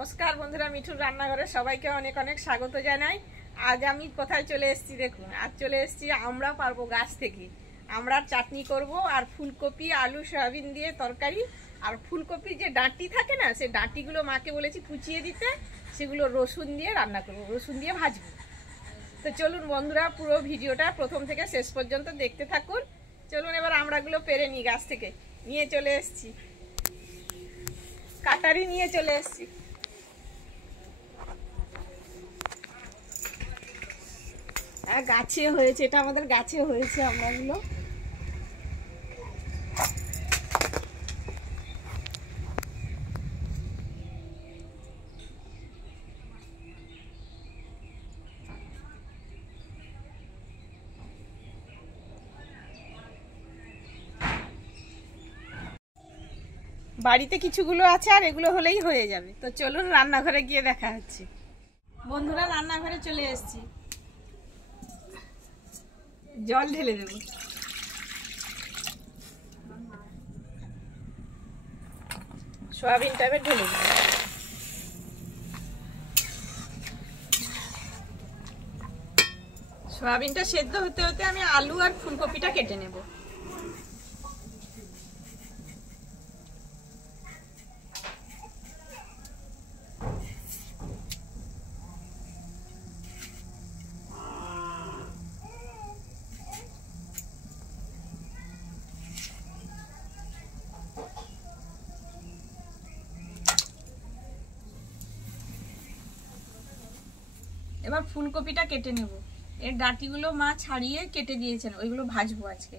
নমস্কার বন্ধুরা, মিঠুর রান্নাঘরে সবাইকে অনেক অনেক স্বাগত জানাই। আজ আমি কোথায় চলে এসেছি দেখুন। আজ চলে এসেছি আমরা পারবো গাছ থেকে আমড়ার চাটনি করব, আর ফুলকপি আলু সয়াবিন দিয়ে তরকারি। আর ফুলকপির যে ডাঁটি থাকে না, সেই ডাঁটিগুলো মাকে বলেছি কুচিয়ে দিতে, সেগুলো রসুন দিয়ে রান্না করবো, রসুন দিয়ে ভাজবো। তো চলুন বন্ধুরা, পুরো ভিডিওটা প্রথম থেকে শেষ পর্যন্ত দেখতে থাকুন। চলুন এবার আমড়াগুলো পেরে নিই, গাছ থেকে নিয়ে চলে এসেছি, কাটারি নিয়ে চলে এসেছি। গাছে হয়েছে, এটা আমাদের গাছে হয়েছে আমড়াগুলো। বাড়িতে কিছুগুলো আছে, আর এগুলো হলেই হয়ে যাবে। তো চলুন রান্নাঘরে গিয়ে দেখা হচ্ছে। বন্ধুরা, রান্নাঘরে চলে এসেছি, জল ঢেলে দেব। সয়াবিনটা এবার ঢেলে দেব। সয়াবিনটা সেদ্ধ হতে হতে আমি আলু আর ফুলকপিটা কেটে নেব। এবার ফুলকপিটা কেটে নেব। এর ডাঁটিগুলো মা ছাড়িয়ে কেটে দিয়েছেন, ওইগুলো ভাজবো আজকে।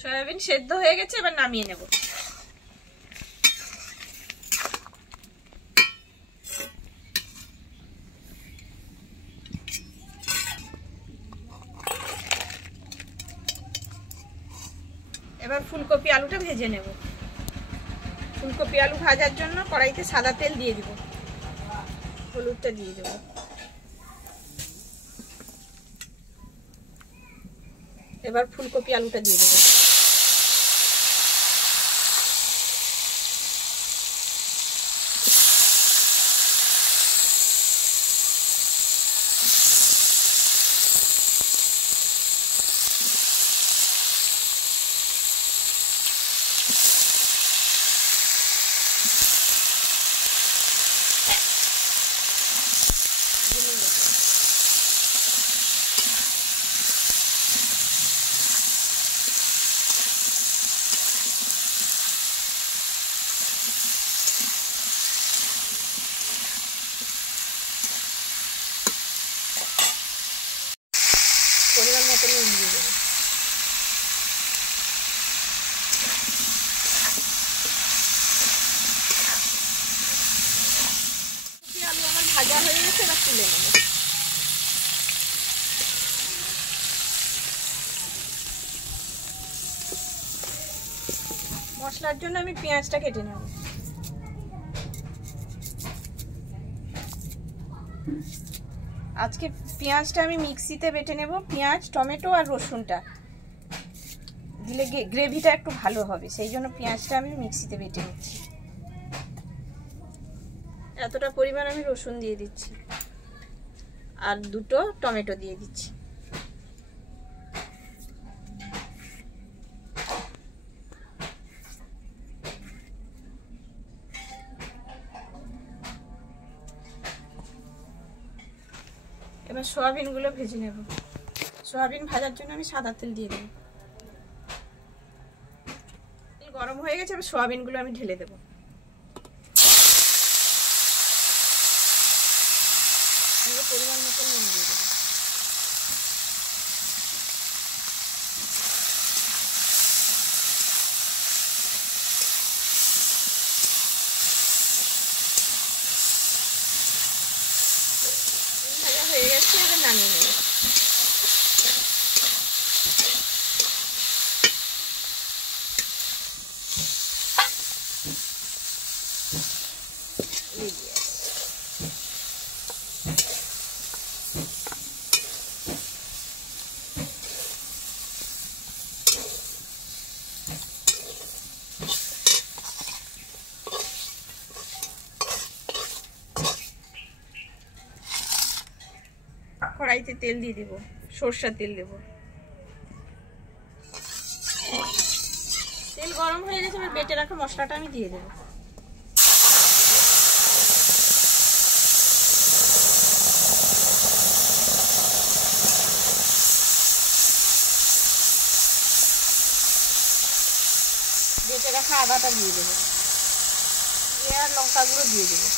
সয়াবিন সেদ্ধ হয়ে গেছে, এবার নামিয়ে নেব। এবার ফুলকপি আলুটা ভেজে নেব। ফুলকপি আলু ভাজার জন্য কড়াইতে সাদা তেল দিয়ে দিব, হলুদটা দিয়ে দেব। এবার ফুলকপি আলুটা দিয়ে দেব। পরিমাণ মতো নুন দিয়ে দেবো। আলু আমার ভাজা হয়ে গেছে, এবার তুলে নেব। মশলার জন্য আমি পেঁয়াজটা কেটে নেব। আজকে পেঁয়াজটা আমি মিক্সিতে বেটে নেব। পেঁয়াজ, টমেটো আর রসুনটা দিলে গ্রেভিটা একটু ভালো হবে, সেই জন্য পেঁয়াজটা আমি মিক্সিতে বেটে নিচ্ছি। এতটা পরিমাণ আমি রসুন দিয়ে দিচ্ছি, আর দুটো টমেটো দিয়ে দিচ্ছি। এবার সয়াবিনগুলো ভেজে নেব। সয়াবিন ভাজার জন্য আমি সাদা তেল দিয়ে দেব। তেল গরম হয়ে গেছে, এবার সয়াবিনগুলো আমি ঢেলে দেব। পরিমাণ মতো নুন দিয়ে দেব। কড়াইতে তেল দিয়ে দেব, সরষের তেল দেব। তেল গরম হয়ে গেছে, এবার বেটে রাখা মশলাটা আমি দিয়ে দেবো। বেটে রাখা আদাটা দিয়ে দেবো, দিয়ে আর লঙ্কা গুঁড়ো দিয়ে দেবো।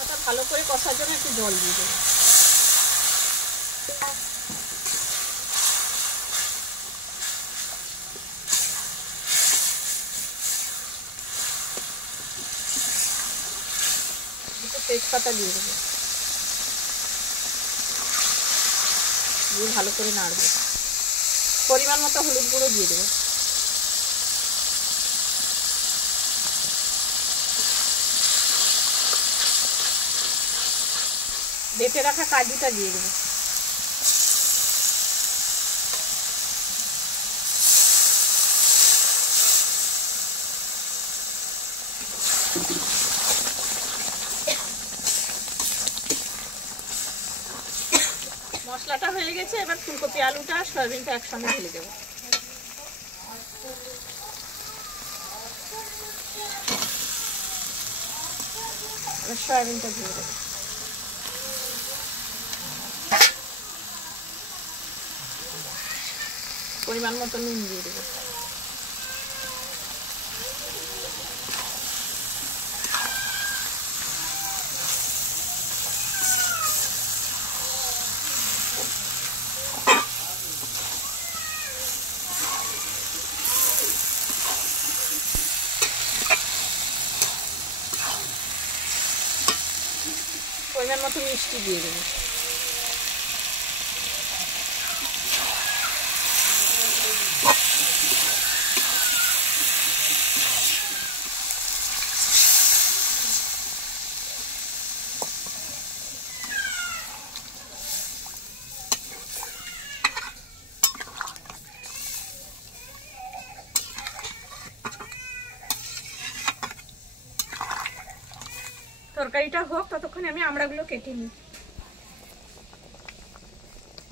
ওটা ভালো করে কষার জন্য একটু জল দিয়ে দেবো। দুটো তেজপাতা দিয়ে দেবো, দিয়ে ভালো করে নাড়বো। পরিমাণ মতো হলুদ গুঁড়ো দিয়ে দেবো। বেটে রাখা কাজুটা দিয়ে দেবো। মশলাটা হয়ে গেছে, এবার ফুলকপি আলুটা আর সয়াবিনটা একসঙ্গে ঢেলে দেবো। এবার সয়াবিনটা দিয়ে দেবো। পরিমাণ মতো নুন দিয়ে দেবো। পরিমাণ মতো মিষ্টি দিয়ে দেবো। তরকারিটা হোক, ততক্ষণে আমি আমড়াগুলো কেটে নিই।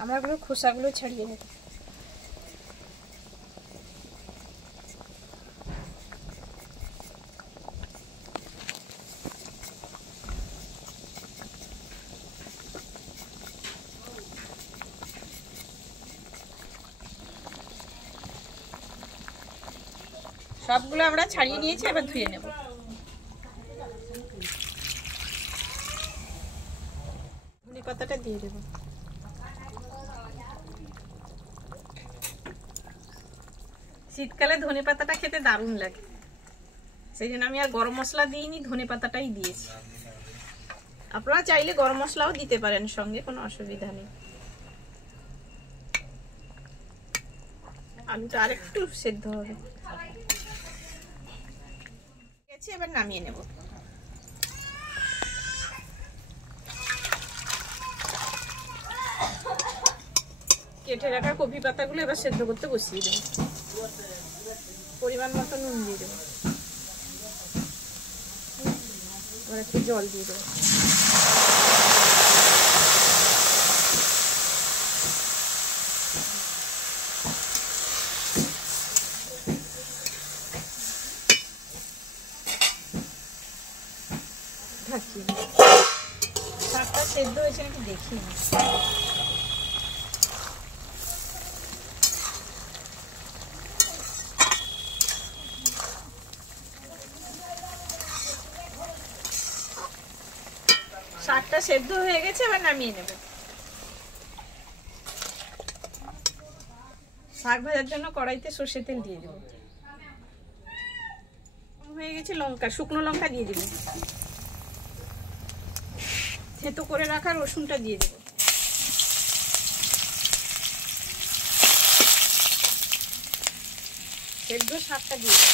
আমড়াগুলো খোসাগুলো ছাড়িয়ে নেব। সবগুলো আমরা ছাড়িয়ে নিয়েছি, এবার ধুয়ে নেব। ধনে পাতাটা দিয়ে দেব। শীতকালে ধনে পাতাটা খেতে দারুণ লাগে, সেই জন্য আমি আর গরম মশলা দিইনি, ধনে পাতাটাই দিয়েছি। আপনারা চাইলে গরম মশলাও দিতে পারেন সঙ্গে, কোনো অসুবিধা নেই। আলুটা আরেকটু সেদ্ধ হবে। এবার নামিয়ে নেব। কেটে রাখা কপি পাতাগুলো এবার সেদ্ধ করতে বসিয়ে দেব। পরিমাণ মতো নুন দিয়ে দেবো, এবার একটু জল দিয়ে দেবো। শাকটা সেদ্ধ হয়েছে নাকি দেখি না। শাকটা সেদ্ধ হয়ে গেছে, এবার নামিয়ে নেব। শাক ভাজার জন্য কড়াইতে সরষের তেল দিয়ে দেব। হয়ে গেছে, লঙ্কা, শুকনো লঙ্কা দিয়ে দেব। থেতো করে রাখা রসুনটা দিয়ে দেব। সেদ্ধ শাকটা দিয়ে দেব।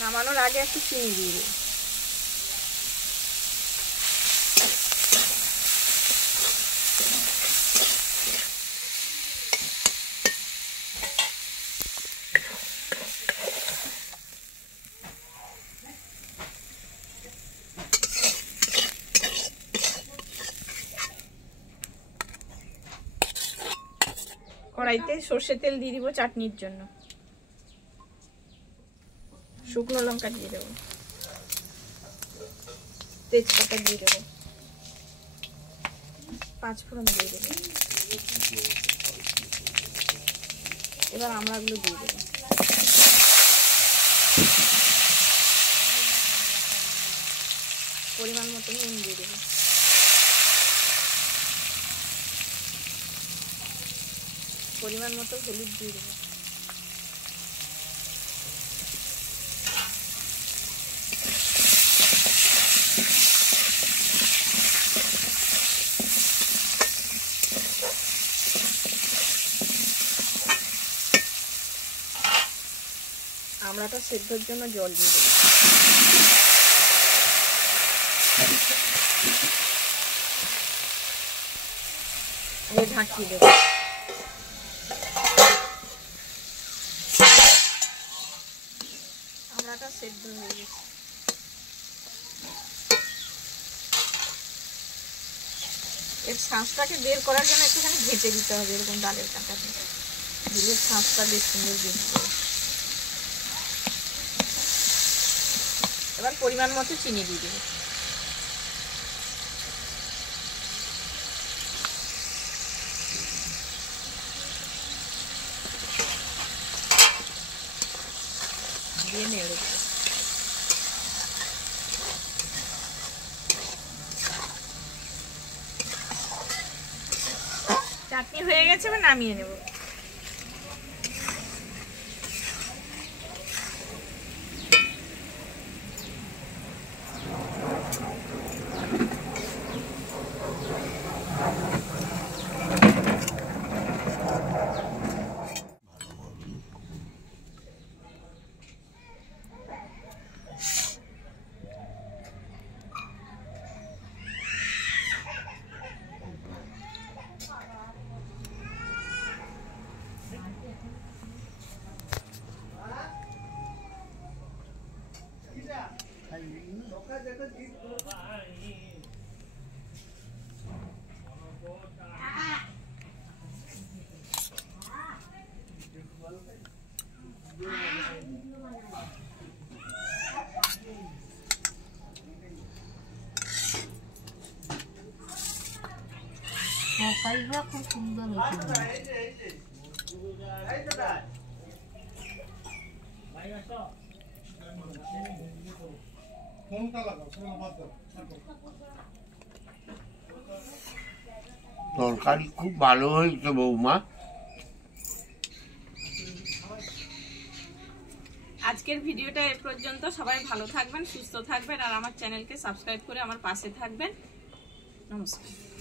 নামানোর আগে একটু চিনি দিয়ে দেব। কড়াইতে সর্ষে তেল দিয়ে দিব চাটনির জন্য। শুকনো লঙ্কা দিয়ে দেবো, তেজপাতা দিয়ে দেবো, 5 ফোড়ন দিয়ে দেবো। এবার আমড়াগুলো দিয়ে দেবো। পরিমাণ মতো নুন দিয়ে দেবো। পরিমাণ মতো হলুদ দিয়ে দেবো। আমড়াটা সেদ্ধর জন্য জল দিয়ে দেবো। ঢাকিয়ে দেবো। আমড়াটা সেদ্ধ হয়ে গেছে। এর শাঁসটাকে বের করার জন্য একটুখানি ঘেঁটে দিতে হবে, এরকম ডালের কাঁটা দিয়ে দিলে শাঁসটা বেশ সুন্দর বেরিয়ে যাবে। এবার পরিমাণ মতো চিনি দিয়ে দেবো। দিয়ে নেড়ে দেবো। চাটনি হয়ে গেছে, এবার নামিয়ে নেব। তরকারিটা খুব সুন্দর হয়েছিল। তরকারি খুব ভালো হয়েছে বৌমা। আজকের ভিডিওটা এ পর্যন্ত। সবাই ভালো থাকবেন, সুস্থ থাকবেন আর আমার চ্যানেলকে সাবস্ক্রাইব করে আমার পাশে থাকবেন। নমস্কার।